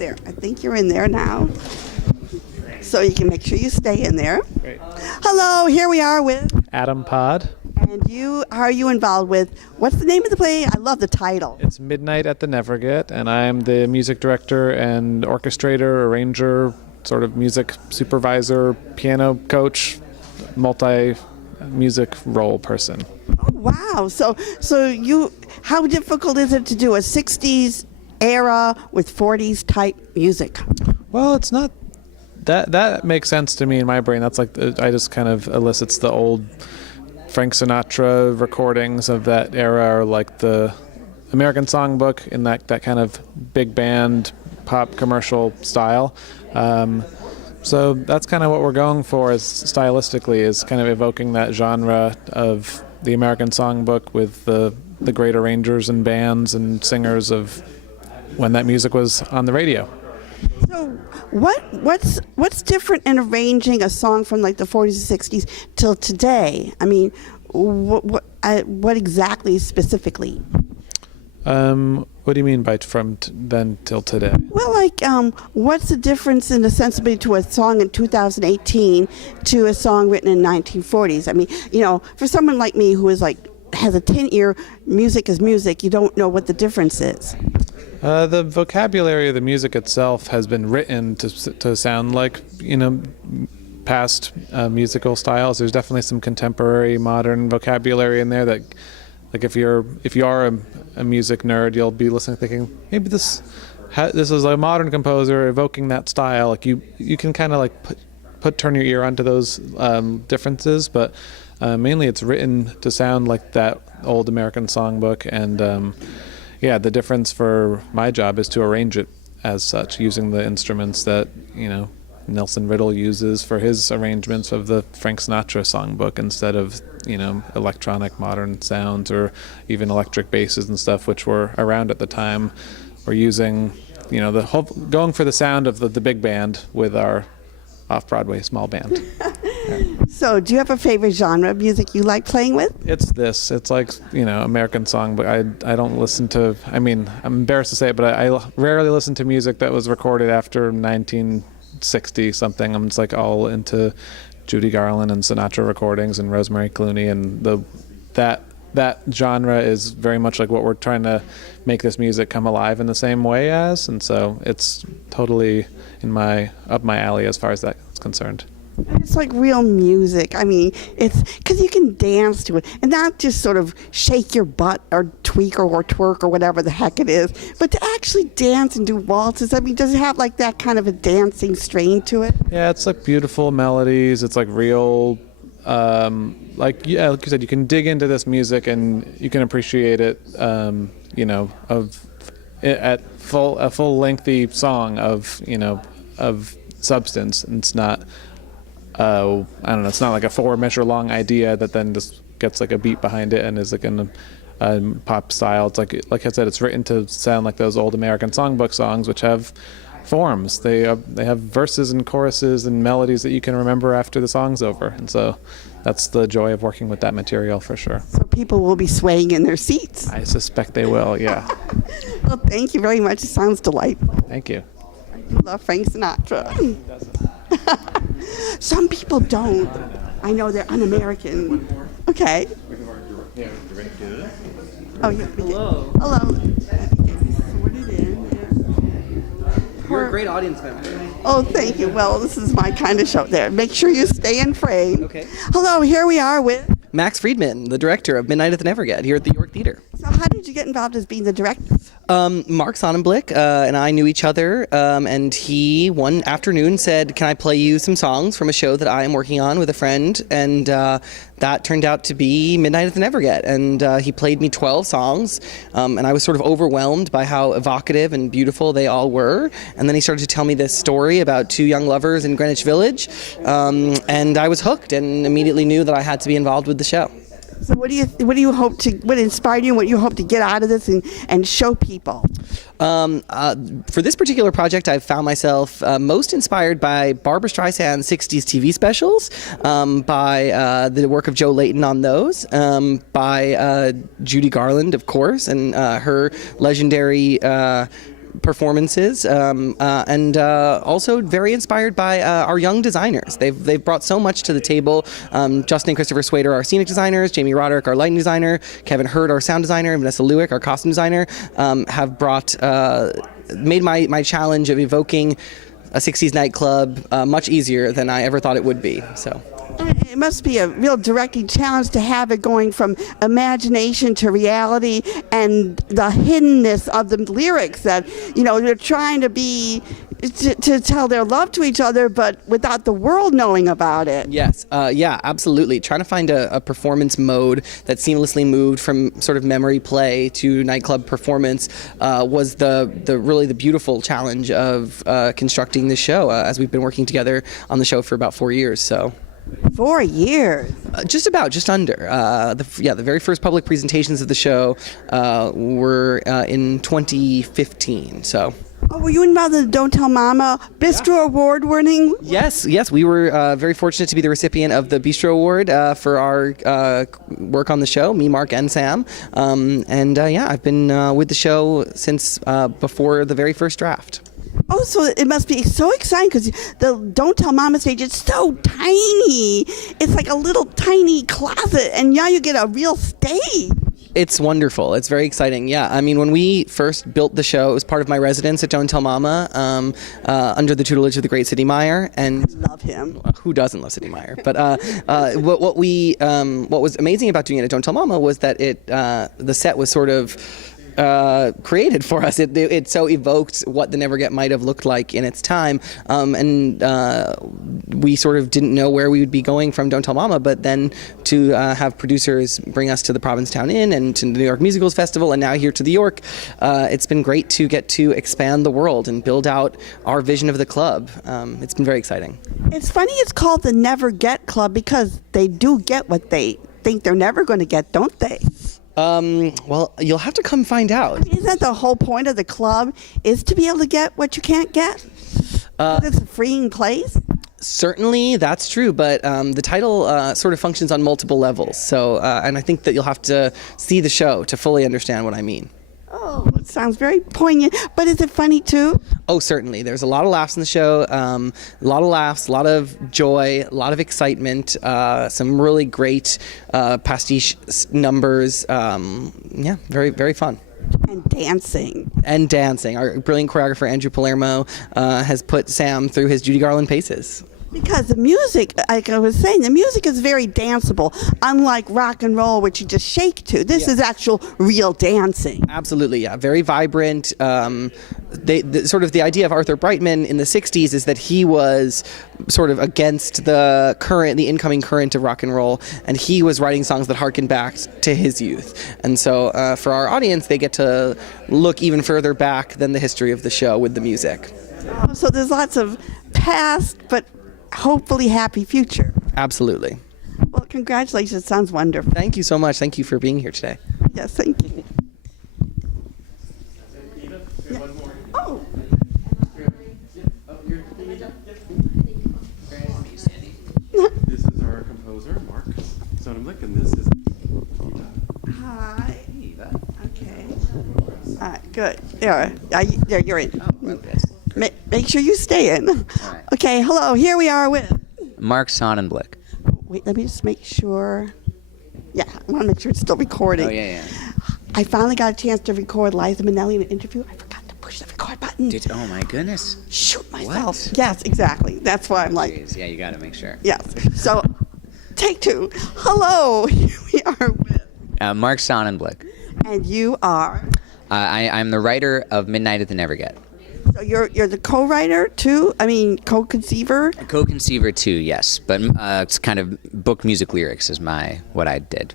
There, I think you're in there now. So you can make sure you stay in there. Great. Hello, here we are with... Adam Pod. And how are you involved with, what's the name of the play? I love the title. It's Midnight at the Neverget, and I'm the music director and orchestrator, arranger, sort of music supervisor, piano coach, multi-music role person. Oh, wow. So how difficult is it to do a 60s era with 40s type music? Well, it's not... That makes sense to me in my brain. That's like, I just kind of elicits the old Frank Sinatra recordings of that era, or like the American Songbook in that kind of big band pop commercial style. So that's kind of what we're going for, is stylistically, is kind of evoking that genre of the American Songbook with the great arrangers and bands and singers of when that music was on the radio. So what's different in arranging a song from like the 40s and 60s till today? I mean, what exactly specifically? What do you mean by from then till today? Well, like, what's the difference in the sensibility to a song in 2018 to a song written in 1940s? I mean, for someone like me who is like has a 10-year music is music, you don't know what the difference is. The vocabulary of the music itself has been written to sound like, past musical styles. There's definitely some contemporary modern vocabulary in there that, like, if you are a music nerd, you'll be listening thinking, maybe this is a modern composer evoking that style. Like you can kind of like turn your ear onto those differences, but mainly it's written to sound like that old American songbook. And the difference for my job is to arrange it as such, using the instruments that Nelson Riddle uses for his arrangements of the Frank Sinatra songbook, instead of electronic modern sounds or even electric basses and stuff, which were around at the time. We're using going for the sound of the big band with our off-Broadway small band. Yeah. So do you have a favorite genre of music you like playing with? It's like American songbook. I don't listen to, I'm embarrassed to say it, but I rarely listen to music that was recorded after 1960 something. I'm just like all into Judy Garland and Sinatra recordings and Rosemary Clooney, and that genre is very much like what we're trying to make this music come alive in the same way as, and so it's totally up my alley as far as that's concerned. It's like real music. I mean, it's because you can dance to it and not just sort of shake your butt or tweak or twerk or whatever the heck it is, but to actually dance and do waltzes. I mean, does it have like that kind of a dancing strain to it? Yeah, it's like beautiful melodies. It's like real, like you said, you can dig into this music and you can appreciate it, at a full lengthy song of substance. And it's not, it's not like a 4-measure long idea that then just gets like a beat behind it and is like in a pop style. It's like I said, it's written to sound like those old American songbook songs, which have forms. They have verses and choruses and melodies that you can remember after the song's over. And so that's the joy of working with that material, for sure. So people will be swaying in their seats. I suspect they will, yeah. Well, thank you very much. It sounds delightful. Thank you. I love Frank Sinatra. Some people don't. I know they're un-American. Okay. Oh, yeah. Hello. Hello. You're a great audience member. Oh, thank you. Well, this is my kind of show there. Make sure you stay in frame. Okay. Hello, here we are with... Max Friedman, the director of Midnight at the Neverget here at the York Theater. So how did you get involved as being the director? Mark Sonnenblik and I knew each other, and he one afternoon said, "Can I play you some songs from a show that I am working on with a friend?" And that turned out to be Midnight at the Neverget. And he played me 12 songs, and I was sort of overwhelmed by how evocative and beautiful they all were. And then he started to tell me this story about two young lovers in Greenwich Village, and I was hooked and immediately knew that I had to be involved with the show. So what inspired you, what you hope to get out of this and show people? For this particular project, I've found myself most inspired by Barbra Streisand's 60s TV specials, by the work of Joe Layton on those, by Judy Garland, of course, and her legendary performances, and also very inspired by our young designers. They've brought so much to the table. Justin and Christopher Swader, our scenic designers, Jamie Roderick, our lighting designer, Kevin Hurd, our sound designer, and Vanessa Lewick, our costume designer, have made my challenge of evoking a 60s nightclub much easier than I ever thought it would be. So. It must be a real directing challenge to have it going from imagination to reality, and the hiddenness of the lyrics that, they're trying to tell their love to each other, but without the world knowing about it. Yes, yeah, absolutely. Trying to find a performance mode that seamlessly moved from sort of memory play to nightclub performance was the beautiful challenge of constructing the show as we've been working together on the show for about 4 years. So. 4 years. Just under. The very first public presentations of the show were in 2015. So. Oh, were you involved in the Don't Tell Mama Bistro Award winning? Yes, we were very fortunate to be the recipient of the Bistro Award for our work on the show, me, Mark, and Sam. I've been with the show since before the very first draft. Oh, so it must be so exciting because the Don't Tell Mama stage is so tiny. It's like a little tiny closet, and now you get a real stage. It's wonderful. It's very exciting. Yeah, I mean, when we first built the show, it was part of my residence at Don't Tell Mama, under the tutelage of the great Sidney Meyer. And I love him. Who doesn't love Sidney Meyer? But what was amazing about doing it at Don't Tell Mama was that the set was sort of created for us. It so evoked what the Never Get might have looked like in its time, and we sort of didn't know where we would be going from Don't Tell Mama, but then to have producers bring us to the Provincetown Inn and to the New York Musicals Festival, and now here to the York, it's been great to get to expand the world and build out our vision of the club. It's been very exciting. It's funny it's called the Never Get Club because they do get what they think they're never going to get, don't they? Well, you'll have to come find out. Isn't that the whole point of the club, is to be able to get what you can't get? It's a freeing place? Certainly, that's true, but the title sort of functions on multiple levels. So, and I think that you'll have to see the show to fully understand what I mean. Oh, it sounds very poignant. But is it funny too? Oh, certainly. There's a lot of laughs in the show. A lot of laughs, a lot of joy, a lot of excitement. Some really great pastiche numbers. Very, very fun. And dancing. Our brilliant choreographer, Andrew Palermo, has put Sam through his Judy Garland paces. Because the music, like I was saying, the music is very danceable, unlike rock and roll, which you just shake to. This is actual real dancing. Absolutely, yeah. Very vibrant. Sort of the idea of Arthur Brightman in the 60s is that he was sort of against the incoming current of rock and roll, and he was writing songs that harken back to his youth. And so for our audience, they get to look even further back than the history of the show with the music. So there's lots of past, but hopefully happy future. Absolutely. Well, congratulations. It sounds wonderful. Thank you so much. Thank you for being here today. Yes, thank you. Yeah. Oh. This is our composer, Mark Sonnenblik, and this is Hi. Okay. All right, good. There, you're in. Oh, okay. Make sure you stay in. Right. Okay, hello. Here we are with... Mark Sonnenblik. Wait, let me just make sure. Yeah, I want to make sure it's still recording. Oh, yeah. I finally got a chance to record Liza Minnelli in an interview. I forgot to push the record button. Oh, my goodness. Shoot myself. What? Yes, exactly. That's why I'm like... Jeez, yeah, you got to make sure. Yes. So, take two. Hello. Here we are with... Mark Sonnenblik. And you are... I'm the writer of Midnight at the Never Get. So you're the co-writer too? I mean, co-conceiver? Co-conceiver too, yes. But it's kind of book music lyrics is what I did.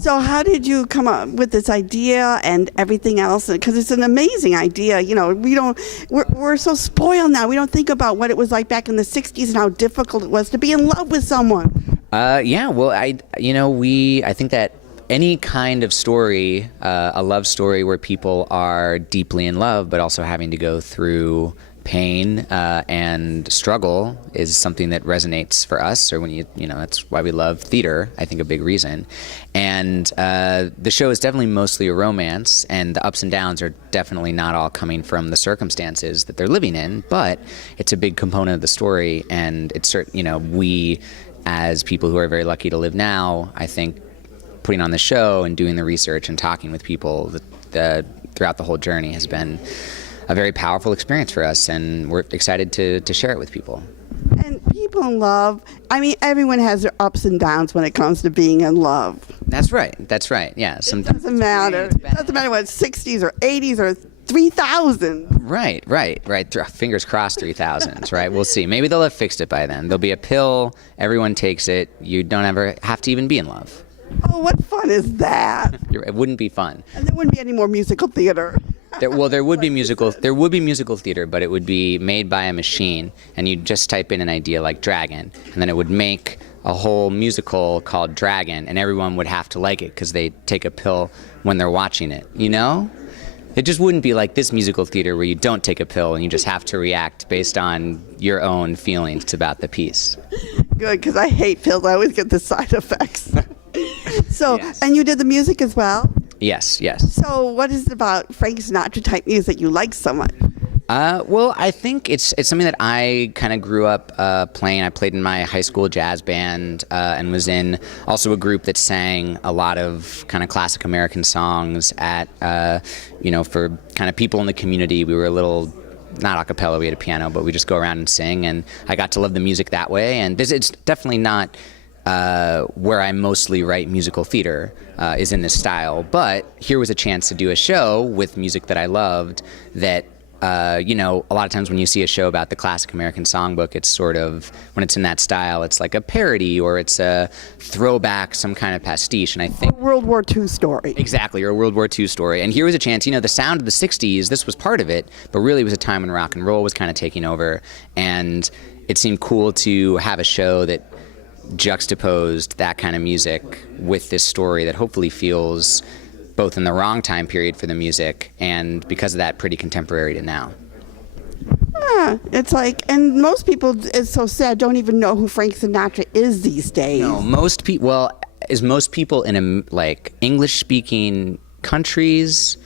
So how did you come up with this idea and everything else? Because it's an amazing idea. You know, we're so spoiled now. We don't think about what it was like back in the 60s and how difficult it was to be in love with someone. Yeah, well, I think that any kind of story, a love story where people are deeply in love, but also having to go through pain and struggle is something that resonates for us, or when that's why we love theater, I think a big reason. And the show is definitely mostly a romance, and the ups and downs are definitely not all coming from the circumstances that they're living in, but it's a big component of the story, and it's, we as people who are very lucky to live now, I think putting on the show and doing the research and talking with people throughout the whole journey has been a very powerful experience for us, and we're excited to share it with people. And people in love, I mean, everyone has their ups and downs when it comes to being in love. That's right. Yeah. It doesn't matter. It doesn't matter whether it's 60s or 80s or 3,000. Right. Fingers crossed 3,000s, right? We'll see. Maybe they'll have fixed it by then. There'll be a pill, everyone takes it, you don't ever have to even be in love. Oh, what fun is that? It wouldn't be fun. And there wouldn't be any more musical theater. There would be musical theater, but it would be made by a machine, and you'd just type in an idea like dragon, and then it would make a whole musical called Dragon, and everyone would have to like it because they take a pill when they're watching it, It just wouldn't be like this musical theater where you don't take a pill and you just have to react based on your own feelings about the piece. Good, because I hate pills. I always get the side effects. So, Yes. And you did the music as well? Yes. So what is it about Frank Sinatra type music you like so much? Well, I think it's something that I kind of grew up playing. I played in my high school jazz band and was in also a group that sang a lot of kind of classic American songs at, for kind of people in the community. We were a little, not a cappella, we had a piano, but we just go around and sing, and I got to love the music that way. And it's definitely not where I mostly write musical theater is in this style, but here was a chance to do a show with music that I loved that, a lot of times when you see a show about the classic American songbook, it's sort of, when it's in that style, it's like a parody or it's a throwback, some kind of pastiche, and I think... World War II story. Exactly, or a World War II story. And here was a chance, the sound of the 60s, this was part of it, but really it was a time when rock and roll was kind of taking over, and it seemed cool to have a show that juxtaposed that kind of music with this story that hopefully feels both in the wrong time period for the music and because of that pretty contemporary to now. Yeah, it's like, and most people, it's so sad, don't even know who Frank Sinatra is these days. No, most people in English-speaking countries,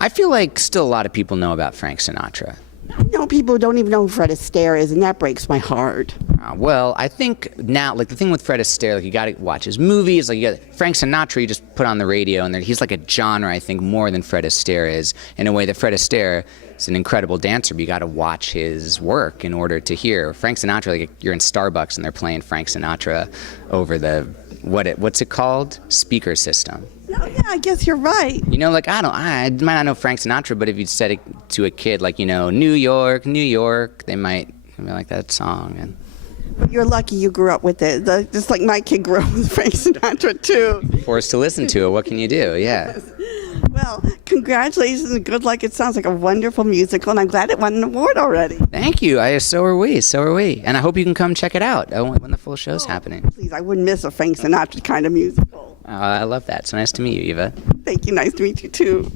I feel like still a lot of people know about Frank Sinatra. I know people who don't even know who Fred Astaire is, and that breaks my heart. Well, I think now, the thing with Fred Astaire, you got to watch his movies. You got Frank Sinatra, you just put on the radio, and he's like a genre, I think, more than Fred Astaire is, in a way that Fred Astaire is an incredible dancer, but you got to watch his work in order to hear. Frank Sinatra, you're in Starbucks, and they're playing Frank Sinatra over the, what's it called? Speaker system. Oh, yeah, I guess you're right. I might not know Frank Sinatra, but if you said it to a kid, New York, New York, they might be like that song. And But you're lucky you grew up with it. Just like my kid grew up with Frank Sinatra, too. forced to listen to it. What can you do? Yeah. Well, congratulations and good luck. It sounds like a wonderful musical, and I'm glad it won an award already. Thank you. So are we. And I hope you can come check it out when the full show's happening. Please, I wouldn't miss a Frank Sinatra kind of musical. I love that. So nice to meet you, Eva. Thank you. Nice to meet you, too.